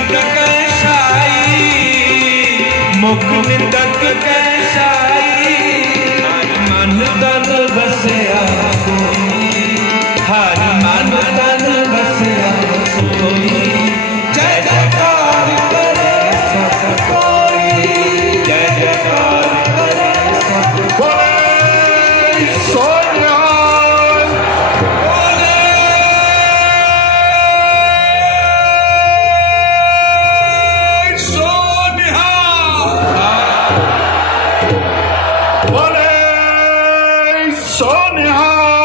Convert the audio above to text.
निंदक साई, मुख निंदक कै साई। हर मन तन बसया सोई, हर मन तन बसया सोई। जय जयकार करे सब कोई, जय जयकार करे सब कोई। सोनिया Sonia!